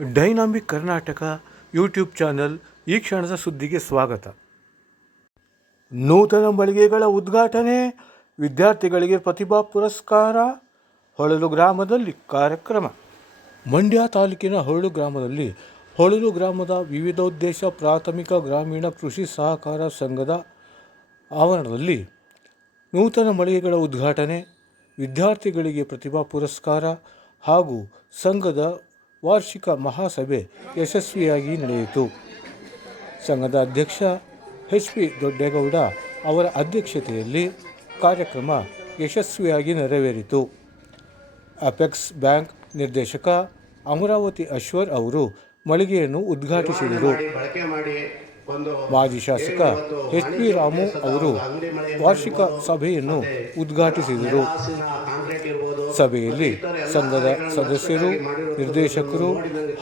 Dynamic Karnataka YouTube channel ಈ ಕ್ಷಣದ ಸುದ್ದಿಗೆ ಸ್ವಾಗತ. ನೂತನ ಮಳಿಗೆಗಳ ಉದ್ಘಾಟನೆ, ವಿದ್ಯಾರ್ಥಿಗಳಿಗೆ ಪ್ರತಿಭಾ ಪುರಸ್ಕಾರ, ಹೊಳಲು ಗ್ರಾಮದಲ್ಲಿ ಕಾರ್ಯಕ್ರಮ. ಮಂಡ್ಯ ತಾಲೂಕಿನ ಹೊಳಲು ಗ್ರಾಮದಲ್ಲಿ ಹೊಳಲು ಗ್ರಾಮದ ವಿವಿಧೋದ್ದೇಶ ಪ್ರಾಥಮಿಕ ಗ್ರಾಮೀಣ ಕೃಷಿ ಸಹಕಾರ ಸಂಘದ ಆವರಣದಲ್ಲಿ ನೂತನ ಮಳಿಗೆಗಳ ಉದ್ಘಾಟನೆ, ವಿದ್ಯಾರ್ಥಿಗಳಿಗೆ ಪ್ರತಿಭಾ ಪುರಸ್ಕಾರ ಹಾಗೂ ಸಂಘದ ವಾರ್ಷಿಕ ಮಹಾಸಭೆ ಯಶಸ್ವಿಯಾಗಿ ನಡೆಯಿತು. ಸಂಘದ ಅಧ್ಯಕ್ಷ ಎಚ್ ಪಿ ದೊಡ್ಡೇಗೌಡ ಅವರ ಅಧ್ಯಕ್ಷತೆಯಲ್ಲಿ ಕಾರ್ಯಕ್ರಮ ಯಶಸ್ವಿಯಾಗಿ ನೆರವೇರಿತು. ಅಪೆಕ್ಸ್ ಬ್ಯಾಂಕ್ ನಿರ್ದೇಶಕ ಅಮರಾವತಿ ಅಶ್ವರ್ ಅವರು ಮಳಿಗೆಯನ್ನು ಉದ್ಘಾಟಿಸಿದರು. ಮಾಜಿ ಶಾಸಕ ಎಚ್ ಪಿ ರಾಮು ಅವರು ವಾರ್ಷಿಕ ಸಭೆಯನ್ನು ಉದ್ಘಾಟಿಸಿದರು. ಸಭೆಯಲ್ಲಿ ಸಂಘದ ಸದಸ್ಯರು, ನಿರ್ದೇಶಕರು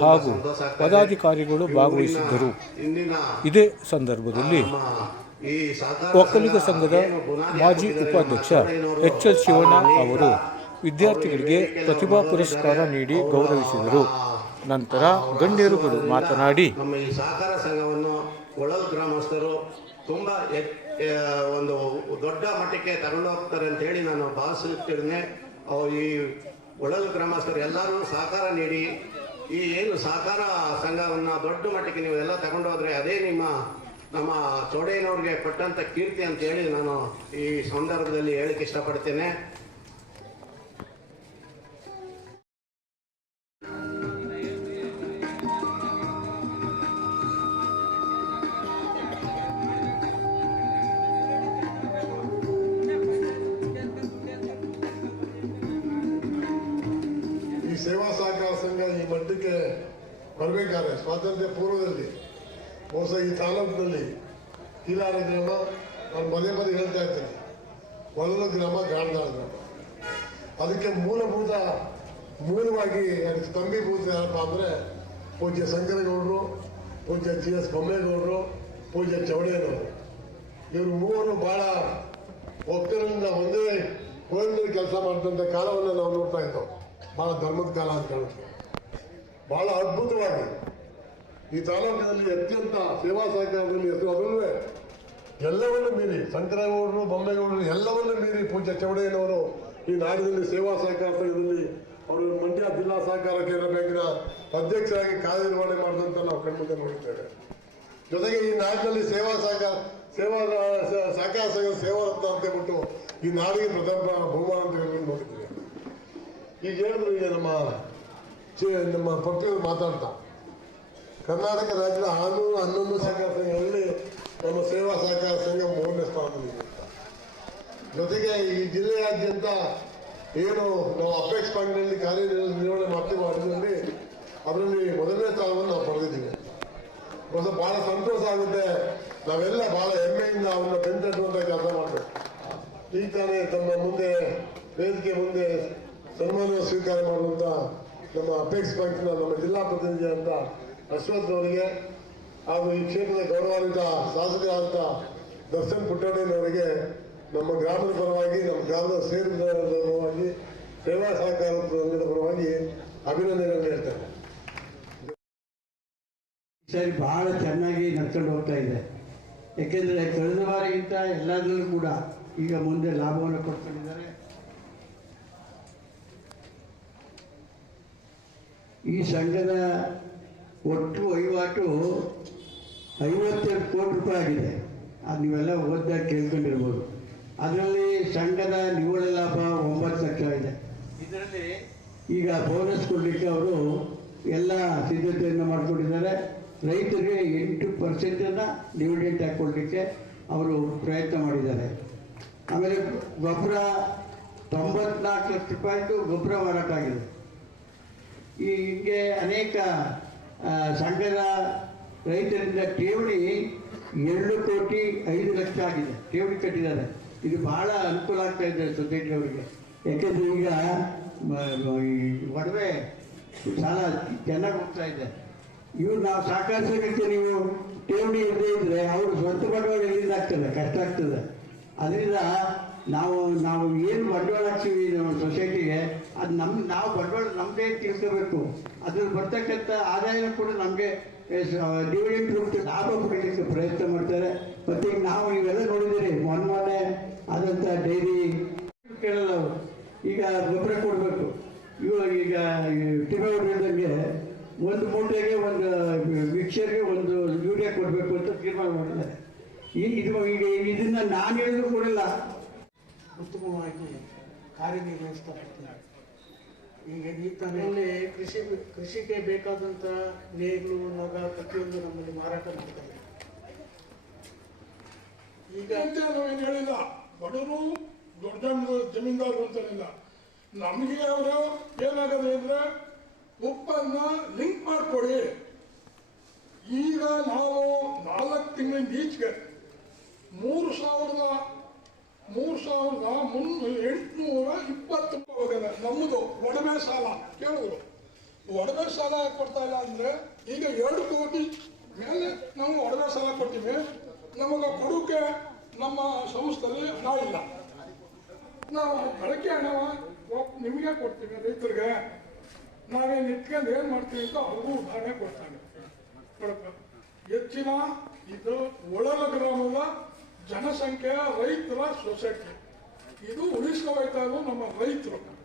ಹಾಗೂ ಪದಾಧಿಕಾರಿಗಳು ಭಾಗವಹಿಸಿದ್ದರು. ಇದೇ ಸಂದರ್ಭದಲ್ಲಿ ಒಕ್ಕಲಿಗ ಸಂಘದ ಮಾಜಿ ಉಪಾಧ್ಯಕ್ಷ ಎಚ್ ಎಲ್ ಶಿವಣ್ಣ ಅವರು ವಿದ್ಯಾರ್ಥಿಗಳಿಗೆ ಪ್ರತಿಭಾ ಪುರಸ್ಕಾರ ನೀಡಿ ಗೌರವಿಸಿದರು. ನಂತರ ಗಣ್ಯರುಗಳು ಮಾತನಾಡಿ ನಮ್ಮ ಒಂದು ದೊಡ್ಡ ಮಟ್ಟಕ್ಕೆ ತಗೊಂಡೋಗ್ತಾರೆ ಅಂತ ಹೇಳಿ ನಾನು ಭಾವಿಸುತ್ತಿದ್ದೇನೆ. ಈ ಒಳಲ್ ಗ್ರಾಮಸ್ಥರು ಎಲ್ಲರೂ ಸಹಕಾರ ನೀಡಿ, ಈ ಏನು ಸಹಕಾರ ಸಂಘವನ್ನು ದೊಡ್ಡ ಮಟ್ಟಕ್ಕೆ ನೀವು ಎಲ್ಲ ತಗೊಂಡು ಹೋದ್ರೆ ಅದೇ ನಿಮ್ಮ, ನಮ್ಮ ಚೌಡಯ್ಯನವ್ರಿಗೆ ಕೊಟ್ಟಂಥ ಕೀರ್ತಿ ಅಂತ ಹೇಳಿ ನಾನು ಈ ಸಂದರ್ಭದಲ್ಲಿ ಹೇಳಕ್ಕೆ ಇಷ್ಟಪಡ್ತೇನೆ. ಈ ಬರಬೇಕಾದ್ರೆ ಸ್ವಾತಂತ್ರ್ಯ ಪೂರ್ವದಲ್ಲಿ, ಬಹುಶಃ ಈ ತಾಲೂಕಿನಲ್ಲಿ ಕೀಲಾರ ಗ್ರಾಮ ನಾನು ಪದೇ ಪದೇ ಹೇಳ್ತಾ ಇರ್ತೇನೆ. ಹೊಲದ ಗ್ರಾಮ ಗಾಣದಾಳ ಗ್ರಾಮ. ಅದಕ್ಕೆ ಮೂಲಭೂತ, ಮೂಲವಾಗಿ ಅದಕ್ಕೆ ಸ್ತಂಭೀಭೂತ ಯಾರಪ್ಪ ಅಂದರೆ ಪೂಜ್ಯ ಶಂಕರಗೌಡರು, ಪೂಜ್ಯ ಜಿ ಎಸ್ ಬೊಮ್ಮೇಗೌಡರು, ಪೂಜ್ಯ ಚೌಡೇನವರು ಇವರು ಮೂವರು ಭಾಳ ಒಕ್ಕಲಿಂದ ಒಂದೇ ಕೋಲಿನಲ್ಲಿ ಕೆಲಸ ಮಾಡಿದಂಥ ಕಾಲವನ್ನು ನಾವು ನೋಡ್ತಾ ಇದ್ದೋ. ಬಹಳ ಧರ್ಮದ ಕಾಲ ಅಂತ ಕಾಣುತ್ತೆ ಬಹಳ ಅದ್ಭುತವಾಗಿ. ಈ ತಾಲೂಕಿನಲ್ಲಿ ಅತ್ಯಂತ ಸೇವಾ ಸಹಕಾರದಲ್ಲಿ ಹೆಸರು ಅದರಲ್ಲೂ ಎಲ್ಲವನ್ನೂ ಮೀರಿ, ಶಂಕರಗೌಡರು, ಬೊಮ್ಮೇಗೌಡರು ಎಲ್ಲವನ್ನೂ ಮೀರಿ ಪೂಜ್ಯ ಚೌಡಯ್ಯನವರು ಈ ನಾಡಿನಲ್ಲಿ ಸೇವಾ ಸಹಕಾರ ಸಂಘದಲ್ಲಿ ಅವರು ಮಂಡ್ಯ ಜಿಲ್ಲಾ ಸಹಕಾರ ಕೇಂದ್ರ ಬ್ಯಾಂಕಿನ ಅಧ್ಯಕ್ಷರಾಗಿ ಕಾರ್ಯನಿರ್ವಹಣೆ ಮಾಡಿದಂತ ನಾವು ಕಣ್ಮುಂದೆ ನೋಡಿದ್ದೇವೆ. ಜೊತೆಗೆ ಈ ನಾಡಿನಲ್ಲಿ ಸೇವಾ ಸಹಕಾರ ಸೇವಾ, ಸಹಕಾರ ಸಂಘ ಸೇವಾ ಅಂತ ಹೇಳ್ಬಿಟ್ಟು ಈ ನಾಡಿಗೆ ಪ್ರಥಮ ಬಹುಮಾನ ಅಂತ ನೋಡಿದ್ದೇವೆ. ಈಗ ಹೇಳಿದ್ರು ಈಗ ನಮ್ಮ ನಮ್ಮ ಪಕ್ಷದಲ್ಲಿ ಮಾತಾಡ್ತಾ. ಕರ್ನಾಟಕ ರಾಜ್ಯದ ಆರುನೂರ, ಹನ್ನೊಂದು ಸಹಕಾರ ಸಂಘಗಳಲ್ಲಿ ನಮ್ಮ ಸೇವಾ ಸಹಕಾರ ಸಂಘ ಮೂರನೇ ಸ್ಥಾನದಲ್ಲಿದೆ ಜೊತೆಗೆ ಈ ಜಿಲ್ಲೆಯಾದ್ಯಂತ ಏನು ನಾವು ಅಪೆಕ್ಸ್ ಕಾರ್ಯ ಕಾರ್ಯನಿರ್ವಹಣೆ ಮಾಡ್ತೀವಿ ಅದರಲ್ಲಿ ಅದರಲ್ಲಿ ಮೊದಲನೇ ಸ್ಥಾನವನ್ನು ನಾವು ಪಡೆದಿದ್ದೀವಿ. ಹೊಸ ಬಹಳ ಸಂತೋಷ ಆಗುತ್ತೆ. ನಾವೆಲ್ಲ ಬಹಳ ಹೆಮ್ಮೆಯಿಂದ ಅವನ್ನ ಬೆಂತಟ್ಟುವಂತ ಕೆಲಸ ಮಾಡಬೇಕು. ಈಗ ತಮ್ಮ ಮುಂದೆ, ವೇದಿಕೆ ಮುಂದೆ ಸನ್ಮಾನ ಸ್ವೀಕಾರ ಮಾಡುವಂತ ನಮ್ಮ ಅಪೆಕ್ಸ್ ಬ್ಯಾಂಕ್ನ ನಮ್ಮ ಜಿಲ್ಲಾ ಪ್ರತಿನಿಧಿ ಅಂತ ಅಶ್ವಥ್ ಅವರಿಗೆ ಹಾಗೂ ಈ ಕ್ಷೇತ್ರದ ಗೌರವಾನ್ವಿತ ಶಾಸಕರಾದಂಥ ದರ್ಶನ್ ಪುಟ್ಟಣ್ಣನವರಿಗೆ ನಮ್ಮ ಗ್ರಾಮದ ಪರವಾಗಿ, ನಮ್ಮ ಗ್ರಾಮದ ಸೇರಿದ ಪರವಾಗಿ, ಸೇವಾ ಸಹಕಾರ ಪರವಾಗಿ ಅಭಿನಂದನೆಗಳನ್ನು ಹೇಳ್ತೇನೆ. ಸರಿ ಬಹಳ ಚೆನ್ನಾಗಿ ನಡ್ಕೊಂಡು ಹೋಗ್ತಾ ಇದೆ. ಏಕೆಂದರೆ ಕಳೆದ ಬಾರಿಗಿಂತ ಎಲ್ಲದರಲ್ಲೂ ಕೂಡ ಈಗ ಮುಂದೆ ಲಾಭವನ್ನು ಕೊಡ್ಕೊಂಡಿದ್ದಾರೆ. ಈ ಸಂಘದ ಒಟ್ಟು ವಹಿವಾಟು ಐವತ್ತೆರಡು ಕೋಟಿ ರೂಪಾಯಿ ಆಗಿದೆ. ಅದು ನೀವೆಲ್ಲ ಓದ್ದಾಗ ಕೇಳ್ಕೊಂಡಿರ್ಬೋದು. ಅದರಲ್ಲಿ ಸಂಘದ ನಿವ್ವಳ ಲಾಭ ಒಂಬತ್ತು ಲಕ್ಷ ಇದೆ. ಇದರಲ್ಲಿ ಈಗ ಬೋನಸ್ ಕೊಡಲಿಕ್ಕೆ ಅವರು ಎಲ್ಲ ಸಿದ್ಧತೆಯನ್ನು ಮಾಡಿಕೊಂಡಿದ್ದಾರೆ. ರೈತರಿಗೆ ಎಂಟು ಪರ್ಸೆಂಟನ್ನು ಡಿವಿಡೆಂಟ್ ಹಾಕ್ಕೊಳ್ಲಿಕ್ಕೆ ಅವರು ಪ್ರಯತ್ನ ಮಾಡಿದ್ದಾರೆ. ಆಮೇಲೆ ಗೊಬ್ಬರ ತೊಂಬತ್ನಾಲ್ಕು ಲಕ್ಷ ರೂಪಾಯಿದು ಗೊಬ್ಬರ ಮಾರಾಟ ಆಗಿದೆ. ಈ ಹೀಗೆ ಅನೇಕ ಸಂಘದ ರೈತರಿಂದ ಠೇವಣಿ ಎರಡು ಕೋಟಿ ಐದು ಲಕ್ಷ ಆಗಿದೆ. ಠೇವಣಿ ಕಟ್ಟಿದ್ದಾರೆ. ಇದು ಬಹಳ ಅನುಕೂಲ ಆಗ್ತಾ ಇದೆ ಸೊಸೈಟಿ ಅವರಿಗೆ ಯಾಕೆಂದ್ರೆ ಈಗ ಒಡವೆ ಸಾಲ ಚೆನ್ನಾಗಿ ಹೋಗ್ತಾ ಇದೆ. ಇವ್ರು ನಾವು ಸಹಕಾರ ನೀವು ಠೇವಣಿ ಇಲ್ಲದೇ ಇದ್ರೆ ಅವರು ಸ್ವಂತ ಬಂಡವಾಳ ಎಲ್ಲಿಂದ ಆಗ್ತದೆ, ಕಷ್ಟ ಆಗ್ತದೆ. ಅದರಿಂದ ನಾವು ನಾವು ಏನು ಬಂಡವಾಳ ನಮ್ಮ ನಾವು ಬಂಡವಾಳ ನಮ್ದೇ ತಿಳ್ಕೋಬೇಕು. ಅದ್ರಲ್ಲಿ ಬರ್ತಕ್ಕಂಥ ಆದಾಯ ಕೂಡ ನಮಗೆ ಡಿವಿಡೆಂಟ್ ರೂಪದಲ್ಲಿ ಲಾಭ ಪಡೀಲಿಕ್ಕೆ ಪ್ರಯತ್ನ ಮಾಡ್ತಾರೆ. ಮತ್ತೆ ಈಗ ನಾವು ನೀವೆಲ್ಲ ನೋಡಿದ್ದೀರಿ ಮೊನ್ನೆ ಮೊನ್ನೆ ಆದಂಥ ಡೈರಿ. ಕೇಳಲ್ಲ ಅವರು. ಈಗ ಗೊಬ್ಬರ ಕೊಡಬೇಕು. ಇವಾಗ ಈಗ ಹೇಳಿದಂಗೆ ಒಂದು ಮೂಟೆಗೆ ಒಂದು, ಮಿಕ್ಸರ್ಗೆ ಒಂದು ಯೂರಿಯಾ ಕೊಡಬೇಕು ಅಂತ ತೀರ್ಮಾನ ಮಾಡಿದ್ದಾರೆ. ಈ, ಇದು ಈಗ ಇದನ್ನ ನಾನು ಹೇಳಿದ್ರು ಕೊಡಲ್ಲ. ಉತ್ತಮವಾಗಿ ಕಾರ್ಯನಿರ್ವಹಿಸ್ತಾ ಬರ್ತಾರೆ ಈಗ ಈ ತನ್ನಲ್ಲಿ ಕೃಷಿ, ಕೃಷಿಗೆ ಬೇಕಾದಂಥ ನೇಗ್ಲು, ನಗ ಪ್ರತಿಯೊಂದು ನಮ್ಮಲ್ಲಿ ಮಾರಾಟ ಮಾಡ್ತಾರೆ. ಈಗ ನಾವೇನು ಹೇಳಿಲ್ಲ? ಬಡವರು ದೊಡ್ಡ ಜಮೀನ್ದಾರರು ಅಂತೇನಿಲ್ಲ. ನಮಗೆ ಅವರು ಏನಾಗದೆ ಅಂದ್ರೆ ಉಪ್ಪನ್ನ ಲಿಂಕ್ ಮಾಡಿಕೊಡಿ. ಈಗ ನಾವು ನಾಲ್ಕು ತಿಂಗಳಿಂದ ಈಚೆಗೆ ಮೂರು ಸಾವಿರದ ಮೂರು ಸಾವಿರದ ಮುನ್ನೂರ ಎಂಟುನೂರ ಇಪ್ಪತ್ತು ಹೋಗಿದೆ ನಮ್ಮದು ಒಡವೆ ಸಾಲ. ಕೇಳಿದ್ರು. ಒಡವೆ ಸಾಲ ಕೊಡ್ತಾ ಇಲ್ಲ ಅಂದ್ರೆ ಈಗ ಎರಡು ಕೋಟಿ ಮೇಲೆ ನಾವು ಒಡವೆ ಸಾಲ ಕೊಟ್ಟಿವಿ. ನಮಗೆ ಕೊಡೋಕೆ ನಮ್ಮ ಸಂಸ್ಥೆಯಲ್ಲಿ ಹಣ ಇಲ್ಲ. ನಾವು ಬಳಕೆ ಹಣವ ನಿಮಗೆ ಕೊಡ್ತೀವಿ ರೈತರಿಗೆ. ನಾವೇನು ಇಟ್ಕೊಂಡು ಏನು ಮಾಡ್ತೀವಿ ಅಂತ ಅವ್ರಿಗೂ ಉದಾಹರಣೆ ಕೊಡ್ತಾನೆ. ಹೆಚ್ಚಿನ ಇದು ಒಳಲ ಗ್ರಾಮದ ಜನಸಂಖ್ಯೆಯ ರೈತರ ಸೊಸೈಟಿ. ಇದು ಉಳಿಸ್ಕೊಳ್ತಾ ನಮ್ಮ ರೈತರು